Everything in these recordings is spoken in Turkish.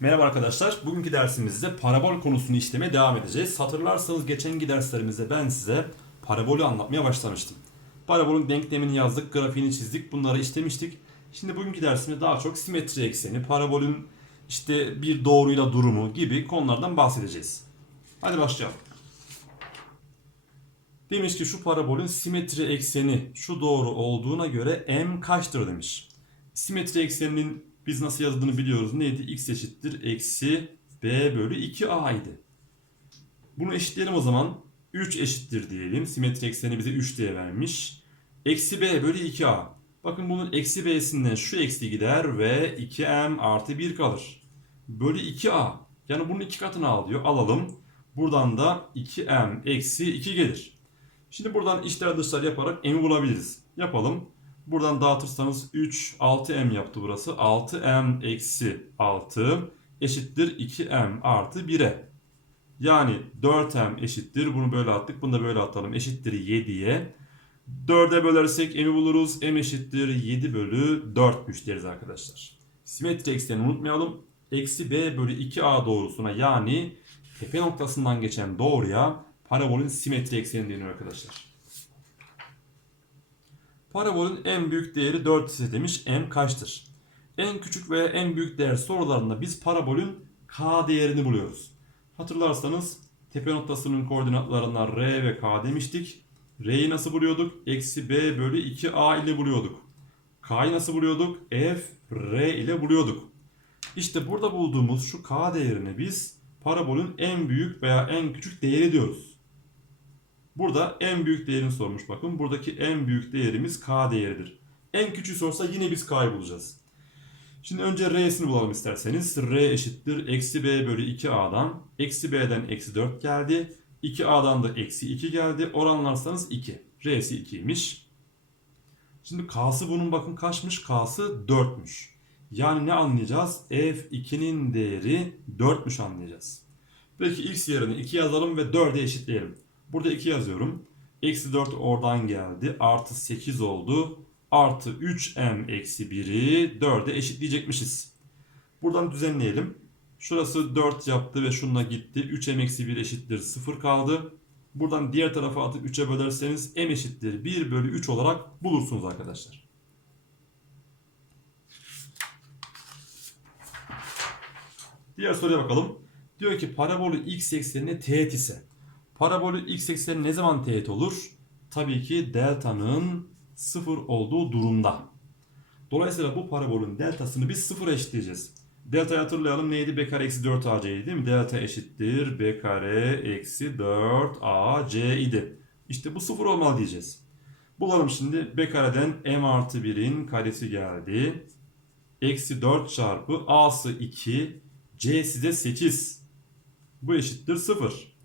Merhaba arkadaşlar. Bugünkü dersimizde parabol konusunu işlemeye devam edeceğiz. Hatırlarsanız geçenki derslerimizde ben size parabolü anlatmaya başlamıştım. Parabolün denklemini yazdık, grafiğini çizdik, bunları işlemiştik. Şimdi bugünkü dersimde daha çok simetri ekseni, parabolün işte bir doğruyla durumu gibi konulardan bahsedeceğiz. Hadi başlayalım. Demiş ki şu parabolün simetri ekseni şu doğru olduğuna göre m kaçtır demiş. Simetri ekseninin biz nasıl yazıldığını biliyoruz. Neydi? x eşittir eksi b bölü 2a idi. Bunu eşitleyelim o zaman. 3 eşittir diyelim. Simetri ekseni bize 3 diye vermiş. Eksi b bölü 2a. Bakın bunun eksi b'sinden şu eksi gider ve 2m artı 1 kalır. Bölü 2a. Yani bunun iki katını alıyor. Alalım. Buradan da 2m eksi 2 gelir. Şimdi buradan içler dışlar yaparak m'i bulabiliriz. Yapalım. Buradan dağıtırsanız 3, 6m yaptı burası. 6m eksi 6 eşittir 2m artı 1'e. Yani 4m eşittir. Bunu böyle attık. Bunu da böyle atalım. Eşittir 7'ye. 4'e bölersek m'i buluruz. m eşittir 7 bölü 4'müş deriz arkadaşlar. Simetri eksenini unutmayalım. Eksi b bölü 2a doğrusuna yani tepe noktasından geçen doğruya parabolün simetri ekseni deniyor arkadaşlar. Parabolün en büyük değeri 4 ise demiş m kaçtır? En küçük veya en büyük değer sorularında biz parabolün k değerini buluyoruz. Hatırlarsanız tepe noktasının koordinatlarına r ve k demiştik. R'yi nasıl buluyorduk? Eksi b bölü 2a ile buluyorduk. K'yı nasıl buluyorduk? F, R ile buluyorduk. İşte burada bulduğumuz şu k değerini biz parabolün en büyük veya en küçük değeri diyoruz. Burada en büyük değerini sormuş bakın. Buradaki en büyük değerimiz k değeridir. En küçüğü sorsa yine biz k'yı bulacağız. Şimdi önce r'sini bulalım isterseniz. r eşittir eksi b bölü 2a'dan. Eksi b'den eksi 4 geldi. 2a'dan da eksi 2 geldi. Oranlarsanız 2. r'si 2'ymiş. Şimdi k'sı bunun bakın kaçmış? K'sı 4'müş. Yani ne anlayacağız? f2'nin değeri 4'müş anlayacağız. Peki x yerine 2 yazalım ve 4'e eşitleyelim. Burada 2 yazıyorum. Eksi 4 oradan geldi. Artı 8 oldu. Artı 3m eksi 1'i 4'e eşitleyecekmişiz. Buradan düzenleyelim. Şurası 4 yaptı ve şununla gitti. 3m eksi 1 eşittir 0 kaldı. Buradan diğer tarafa atıp 3'e bölerseniz m eşittir 1 bölü 3 olarak bulursunuz arkadaşlar. Diğer soruya bakalım. Diyor ki parabolü x eksenine teğet ise Parabolü x ekseni ne zaman teğet olur? Tabii ki delta'nın sıfır olduğu durumda. Dolayısıyla bu parabolün deltasını biz sıfıra eşitleyeceğiz. Delta'yı hatırlayalım neydi? B kare eksi 4 AC idi değil mi? Delta eşittir B kare eksi 4 AC idi. İşte bu sıfır olmalı diyeceğiz. Bulalım şimdi. B kareden M artı 1'in karesi geldi. Eksi 4 çarpı A'sı 2. C'si de 8. Bu eşittir 0.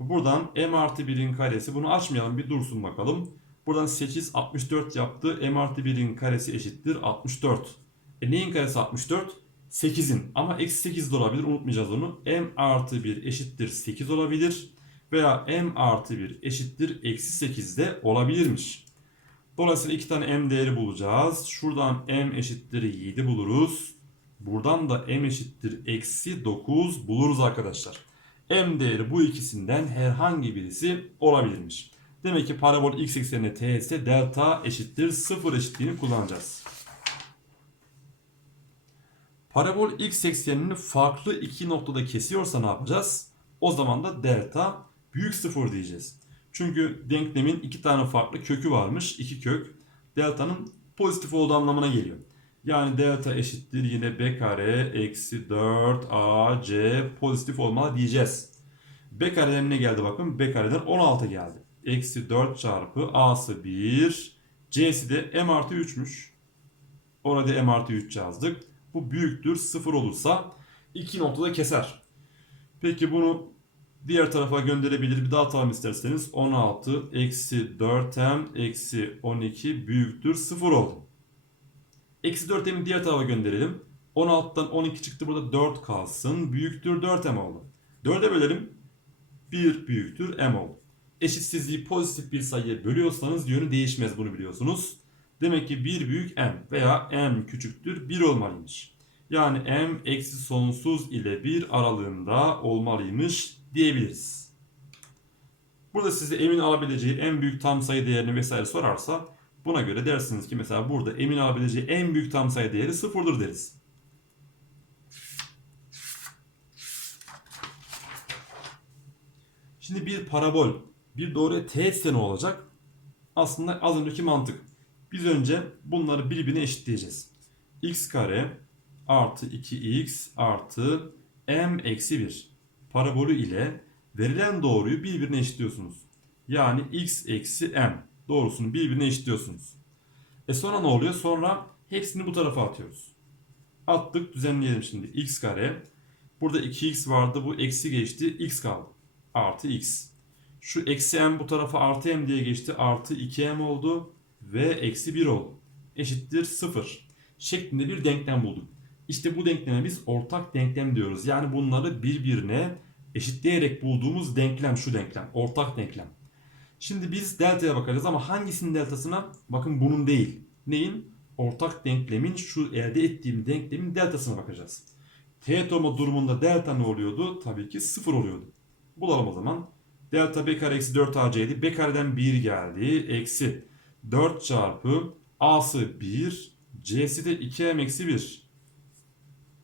Buradan m artı 1'in karesi bunu açmayalım bir dursun bakalım. Buradan 8 64 yaptı. m artı 1'in karesi eşittir 64. E neyin karesi 64? 8'in ama eksi 8 de olabilir unutmayacağız onu. m artı 1 eşittir 8 olabilir. Veya m artı 1 eşittir eksi 8 de olabilirmiş. Dolayısıyla iki tane m değeri bulacağız. Şuradan m eşittir 7 buluruz. Buradan da m eşittir eksi 9 buluruz arkadaşlar m değeri bu ikisinden herhangi birisi olabilirmiş. Demek ki parabol x eksenine t ise delta eşittir 0 eşitliğini kullanacağız. Parabol x eksenini farklı iki noktada kesiyorsa ne yapacağız? O zaman da delta büyük 0 diyeceğiz. Çünkü denklemin iki tane farklı kökü varmış. iki kök. Delta'nın pozitif olduğu anlamına geliyor. Yani delta eşittir yine b kare eksi 4 ac pozitif olmalı diyeceğiz. b kareden ne geldi bakın b kareden 16 geldi. Eksi 4 çarpı a'sı 1 c'si de m artı 3'müş. Orada m artı 3 yazdık. Bu büyüktür 0 olursa iki noktada keser. Peki bunu diğer tarafa gönderebilir. Bir daha atalım isterseniz. 16 eksi 4m eksi 12 büyüktür 0 oldu. Eksi 4m'i diğer tarafa gönderelim. 16'dan 12 çıktı burada 4 kalsın. Büyüktür 4m oldu. 4'e bölelim. 1 büyüktür m oldu. Eşitsizliği pozitif bir sayıya bölüyorsanız yönü değişmez bunu biliyorsunuz. Demek ki 1 büyük m veya m küçüktür 1 olmalıymış. Yani m eksi sonsuz ile 1 aralığında olmalıymış diyebiliriz. Burada size emin alabileceği en büyük tam sayı değerini vesaire sorarsa buna göre dersiniz ki mesela burada emin alabileceği en büyük tam sayı değeri sıfırdır deriz. Şimdi bir parabol bir doğruya teğetse ne olacak? Aslında az önceki mantık. Biz önce bunları birbirine eşitleyeceğiz. x kare artı 2x artı m eksi 1 parabolü ile verilen doğruyu birbirine eşitliyorsunuz. Yani x eksi m doğrusunu birbirine eşitliyorsunuz. E sonra ne oluyor? Sonra hepsini bu tarafa atıyoruz. Attık düzenleyelim şimdi. x kare. Burada 2x vardı bu eksi geçti. x kaldı. Artı x. Şu eksi m bu tarafa artı m diye geçti. Artı 2m oldu. Ve eksi 1 oldu. Eşittir 0. Şeklinde bir denklem bulduk. İşte bu denkleme biz ortak denklem diyoruz. Yani bunları birbirine eşitleyerek bulduğumuz denklem şu denklem. Ortak denklem. Şimdi biz delta'ya bakacağız ama hangisinin deltasına? Bakın bunun değil. Neyin? Ortak denklemin şu elde ettiğim denklemin deltasına bakacağız. Teğet olma durumunda delta ne oluyordu? Tabii ki 0 oluyordu. Bulalım o zaman. Delta b kare eksi 4 ac'ydi. b kareden 1 geldi. Eksi 4 çarpı a'sı 1 c'si de 2m eksi 1.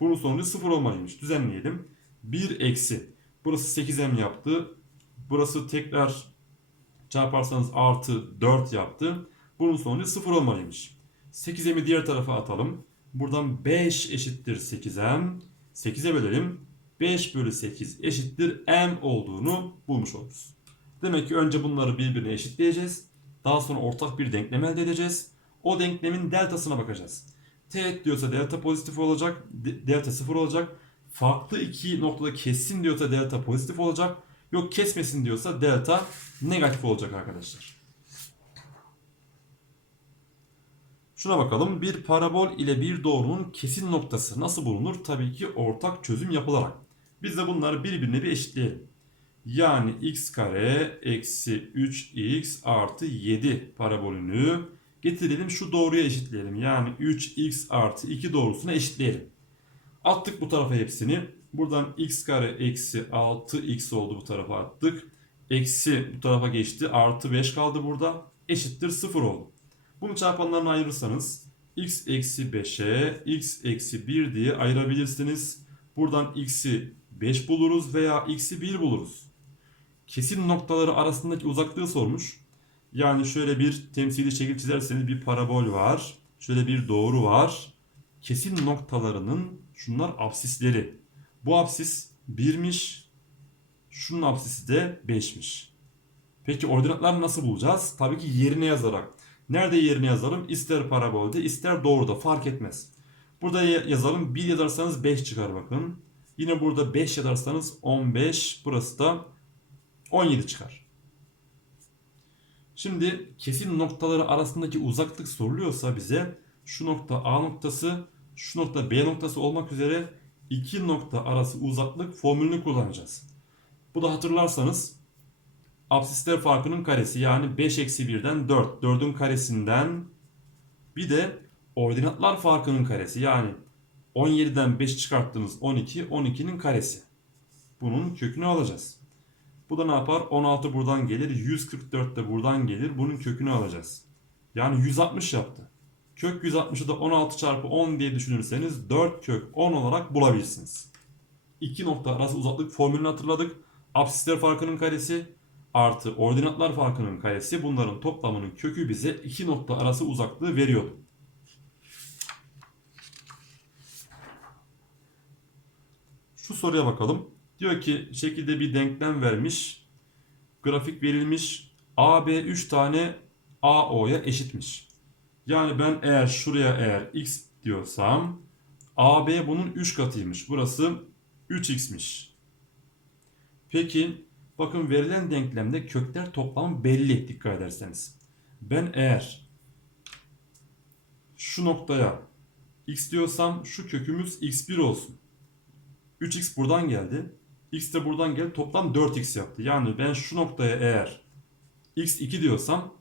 Bunun sonucu 0 olmalıymış. Düzenleyelim. 1 eksi. Burası 8m yaptı. Burası tekrar çarparsanız artı 4 yaptı. Bunun sonucu 0 olmalıymış. 8m'i diğer tarafa atalım. Buradan 5 eşittir 8m. 8'e bölelim. 5 bölü 8 eşittir m olduğunu bulmuş oluruz. Demek ki önce bunları birbirine eşitleyeceğiz. Daha sonra ortak bir denklem elde edeceğiz. O denklemin deltasına bakacağız. Teğet diyorsa delta pozitif olacak, de- delta sıfır olacak. Farklı iki noktada kessin diyorsa delta pozitif olacak. Yok kesmesin diyorsa delta negatif olacak arkadaşlar. Şuna bakalım. Bir parabol ile bir doğrunun kesin noktası nasıl bulunur? Tabii ki ortak çözüm yapılarak. Biz de bunları birbirine bir eşitleyelim. Yani x kare eksi 3x artı 7 parabolünü getirelim şu doğruya eşitleyelim. Yani 3x artı 2 doğrusuna eşitleyelim. Attık bu tarafa hepsini. Buradan x kare eksi 6x oldu bu tarafa attık. Eksi bu tarafa geçti. Artı 5 kaldı burada. Eşittir 0 oldu. Bunu çarpanlarına ayırırsanız x eksi 5'e x eksi 1 diye ayırabilirsiniz. Buradan x'i 5 buluruz veya x'i 1 buluruz. Kesin noktaları arasındaki uzaklığı sormuş. Yani şöyle bir temsili şekil çizerseniz bir parabol var. Şöyle bir doğru var. Kesin noktalarının şunlar absisleri. Bu absis 1'miş. Şunun absisi de 5'miş. Peki ordinatları nasıl bulacağız? Tabii ki yerine yazarak. Nerede yerine yazalım? İster parabolde ister doğruda fark etmez. Burada ya- yazalım. 1 yazarsanız 5 çıkar bakın. Yine burada 5 yazarsanız 15. Burası da 17 çıkar. Şimdi kesin noktaları arasındaki uzaklık soruluyorsa bize şu nokta A noktası, şu nokta B noktası olmak üzere iki nokta arası uzaklık formülünü kullanacağız. Bu da hatırlarsanız absisler farkının karesi yani 5 eksi 1'den 4. 4'ün karesinden bir de ordinatlar farkının karesi yani 17'den 5 çıkarttığımız 12, 12'nin karesi. Bunun kökünü alacağız. Bu da ne yapar? 16 buradan gelir. 144 de buradan gelir. Bunun kökünü alacağız. Yani 160 yaptı. Kök 160'ı da 16 çarpı 10 diye düşünürseniz 4 kök 10 olarak bulabilirsiniz. İki nokta arası uzaklık formülünü hatırladık. Absisler farkının karesi artı ordinatlar farkının karesi bunların toplamının kökü bize iki nokta arası uzaklığı veriyordu. Şu soruya bakalım. Diyor ki şekilde bir denklem vermiş. Grafik verilmiş. AB 3 tane AO'ya eşitmiş. Yani ben eğer şuraya eğer x diyorsam AB bunun 3 katıymış. Burası 3x'miş. Peki bakın verilen denklemde kökler toplamı belli dikkat ederseniz. Ben eğer şu noktaya x diyorsam şu kökümüz x1 olsun. 3x buradan geldi. X de buradan geldi. Toplam 4x yaptı. Yani ben şu noktaya eğer x2 diyorsam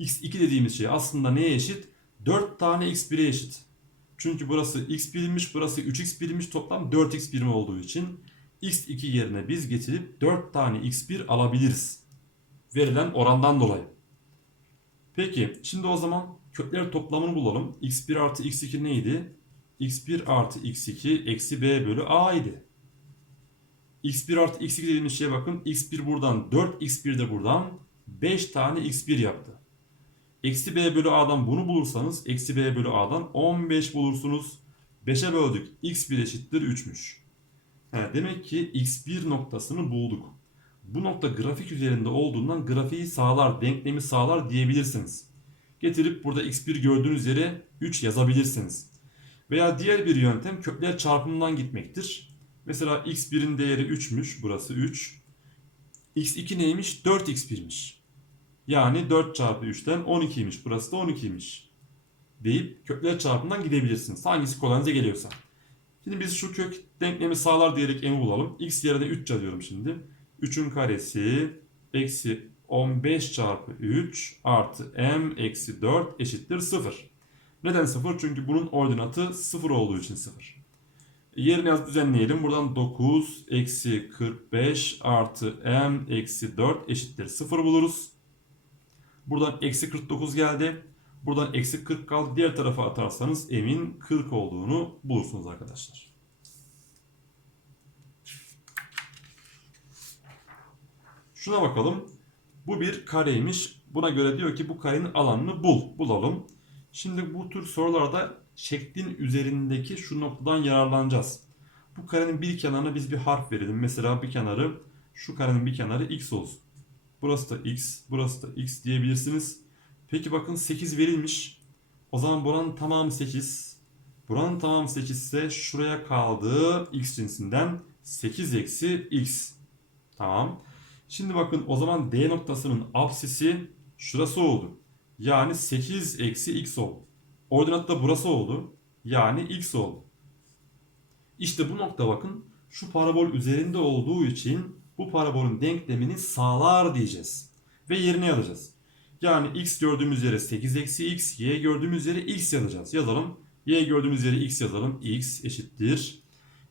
x2 dediğimiz şey aslında neye eşit? 4 tane x1'e eşit. Çünkü burası x birimmiş, burası 3x birimmiş toplam 4x birim olduğu için x2 yerine biz getirip 4 tane x1 alabiliriz. Verilen orandan dolayı. Peki şimdi o zaman kökler toplamını bulalım. x1 artı x2 neydi? x1 artı x2 eksi b bölü a idi. x1 artı x2 dediğimiz şeye bakın. x1 buradan 4 x1 de buradan 5 tane x1 yaptı. Eksi b bölü a'dan bunu bulursanız eksi b bölü a'dan 15 bulursunuz. 5'e böldük. x1 eşittir 3'müş. Yani demek ki x1 noktasını bulduk. Bu nokta grafik üzerinde olduğundan grafiği sağlar, denklemi sağlar diyebilirsiniz. Getirip burada x1 gördüğünüz yere 3 yazabilirsiniz. Veya diğer bir yöntem kökler çarpımından gitmektir. Mesela x1'in değeri 3'müş. Burası 3. x2 neymiş? 4x1'miş. Yani 4 çarpı 3'ten 12'ymiş. Burası da 12'ymiş. Deyip kökler çarpımından gidebilirsiniz. Hangisi kolayınıza geliyorsa. Şimdi biz şu kök denklemi sağlar diyerek m'i bulalım. x yerine 3 yazıyorum şimdi. 3'ün karesi eksi 15 çarpı 3 artı m eksi 4 eşittir 0. Neden 0? Çünkü bunun ordinatı 0 olduğu için 0. Yerine yaz düzenleyelim. Buradan 9 eksi 45 artı m eksi 4 eşittir 0 buluruz. Buradan eksi 49 geldi. Buradan eksi 40 kaldı. Diğer tarafa atarsanız m'in 40 olduğunu bulursunuz arkadaşlar. Şuna bakalım. Bu bir kareymiş. Buna göre diyor ki bu karenin alanını bul. Bulalım. Şimdi bu tür sorularda şeklin üzerindeki şu noktadan yararlanacağız. Bu karenin bir kenarına biz bir harf verelim. Mesela bir kenarı şu karenin bir kenarı x olsun. Burası da x, burası da x diyebilirsiniz. Peki bakın 8 verilmiş. O zaman buranın tamamı 8. Buranın tamamı 8 ise şuraya kaldı x cinsinden 8 eksi x. Tamam. Şimdi bakın o zaman D noktasının apsisi şurası oldu. Yani 8 eksi x oldu. Ordinat da burası oldu. Yani x oldu. İşte bu nokta bakın şu parabol üzerinde olduğu için bu parabolün denklemini sağlar diyeceğiz. Ve yerine yazacağız. Yani x gördüğümüz yere 8 eksi x, y gördüğümüz yere x yazacağız. Yazalım. y gördüğümüz yere x yazalım. x eşittir.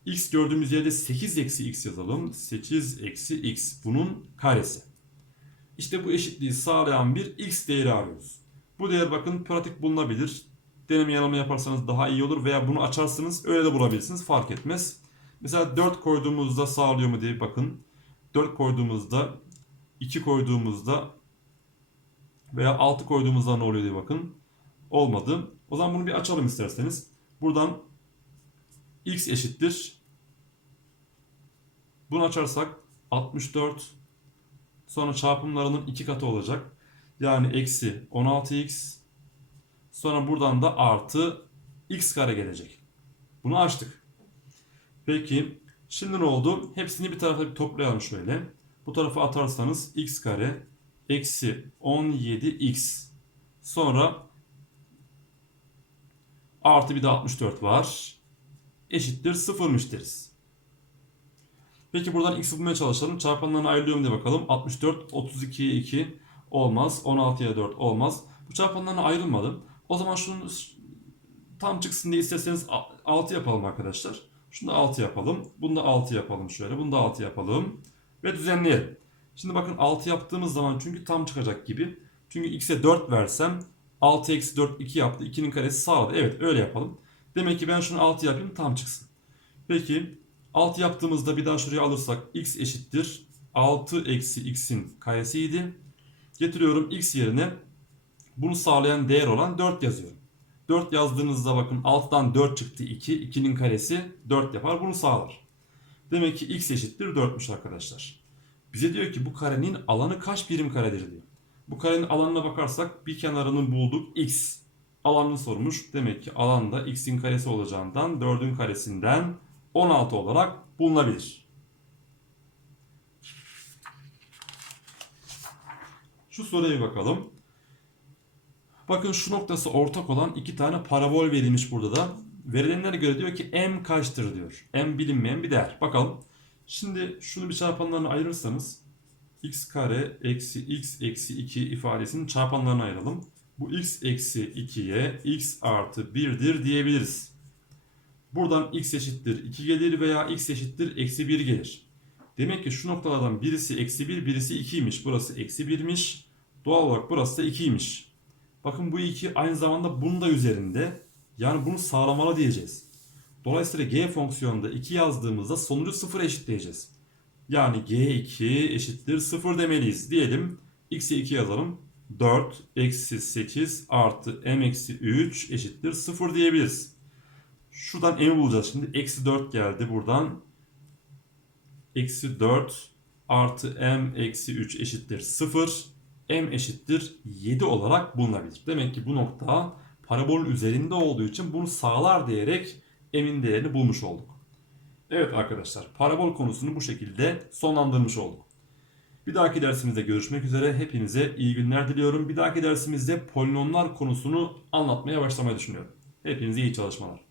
x gördüğümüz yerde 8 eksi x yazalım. 8 eksi x. Bunun karesi. İşte bu eşitliği sağlayan bir x değeri arıyoruz. Bu değer bakın pratik bulunabilir. Deneme yanılma yaparsanız daha iyi olur veya bunu açarsınız öyle de bulabilirsiniz fark etmez. Mesela 4 koyduğumuzda sağlıyor mu diye bakın. 4 koyduğumuzda 2 koyduğumuzda veya 6 koyduğumuzda ne oluyor diye bakın. Olmadı. O zaman bunu bir açalım isterseniz. Buradan x eşittir. Bunu açarsak 64 sonra çarpımlarının 2 katı olacak. Yani eksi 16x sonra buradan da artı x kare gelecek. Bunu açtık. Peki şimdi ne oldu? Hepsini bir tarafa bir toplayalım şöyle. Bu tarafa atarsanız x kare eksi 17x sonra artı bir de 64 var. Eşittir sıfırmış deriz. Peki buradan x'i bulmaya çalışalım. Çarpanlarını ayrılıyorum diye bakalım. 64, 32'ye 2 olmaz. 16'ya 4 olmaz. Bu çarpanlarına ayrılmadı. O zaman şunu tam çıksın diye isterseniz 6 yapalım arkadaşlar. Şunu da 6 yapalım. Bunu da 6 yapalım şöyle. Bunu da 6 yapalım. Ve düzenleyelim. Şimdi bakın 6 yaptığımız zaman çünkü tam çıkacak gibi. Çünkü x'e 4 versem 6 eksi 4 2 yaptı. 2'nin karesi sağladı. Evet öyle yapalım. Demek ki ben şunu 6 yapayım tam çıksın. Peki 6 yaptığımızda bir daha şuraya alırsak x eşittir. 6 eksi x'in karesiydi. Getiriyorum x yerine bunu sağlayan değer olan 4 yazıyorum. 4 yazdığınızda bakın 6'dan 4 çıktı 2. 2'nin karesi 4 yapar. Bunu sağlar. Demek ki x eşittir 4'müş arkadaşlar. Bize diyor ki bu karenin alanı kaç birim karedir diyor. Bu karenin alanına bakarsak bir kenarını bulduk x. Alanını sormuş. Demek ki alanda x'in karesi olacağından 4'ün karesinden 16 olarak bulunabilir. Şu soruya bir bakalım. Bakın şu noktası ortak olan iki tane parabol verilmiş burada da. Verilenlere göre diyor ki m kaçtır diyor. m bilinmeyen bir değer. Bakalım. Şimdi şunu bir çarpanlarına ayırırsanız x kare eksi x eksi 2 ifadesinin çarpanlarına ayıralım. Bu x eksi 2'ye x artı 1'dir diyebiliriz. Buradan x eşittir 2 gelir veya x eşittir eksi 1 gelir. Demek ki şu noktalardan birisi eksi 1 birisi 2'ymiş. Burası eksi 1'miş. Doğal olarak burası da 2'ymiş. Bakın bu 2 aynı zamanda bunun da üzerinde. Yani bunu sağlamalı diyeceğiz. Dolayısıyla g fonksiyonunda 2 yazdığımızda sonucu 0 eşitleyeceğiz. Yani g2 eşittir 0 demeliyiz. Diyelim x'e 2 yazalım. 4 eksi 8 artı m eksi 3 eşittir 0 diyebiliriz. Şuradan m bulacağız şimdi. Eksi 4 geldi buradan. Eksi 4 artı m eksi 3 eşittir 0. m eşittir 7 olarak bulunabilir. Demek ki bu nokta parabolün üzerinde olduğu için bunu sağlar diyerek m'in değerini bulmuş olduk. Evet arkadaşlar parabol konusunu bu şekilde sonlandırmış olduk. Bir dahaki dersimizde görüşmek üzere. Hepinize iyi günler diliyorum. Bir dahaki dersimizde polinomlar konusunu anlatmaya başlamayı düşünüyorum. Hepinize iyi çalışmalar.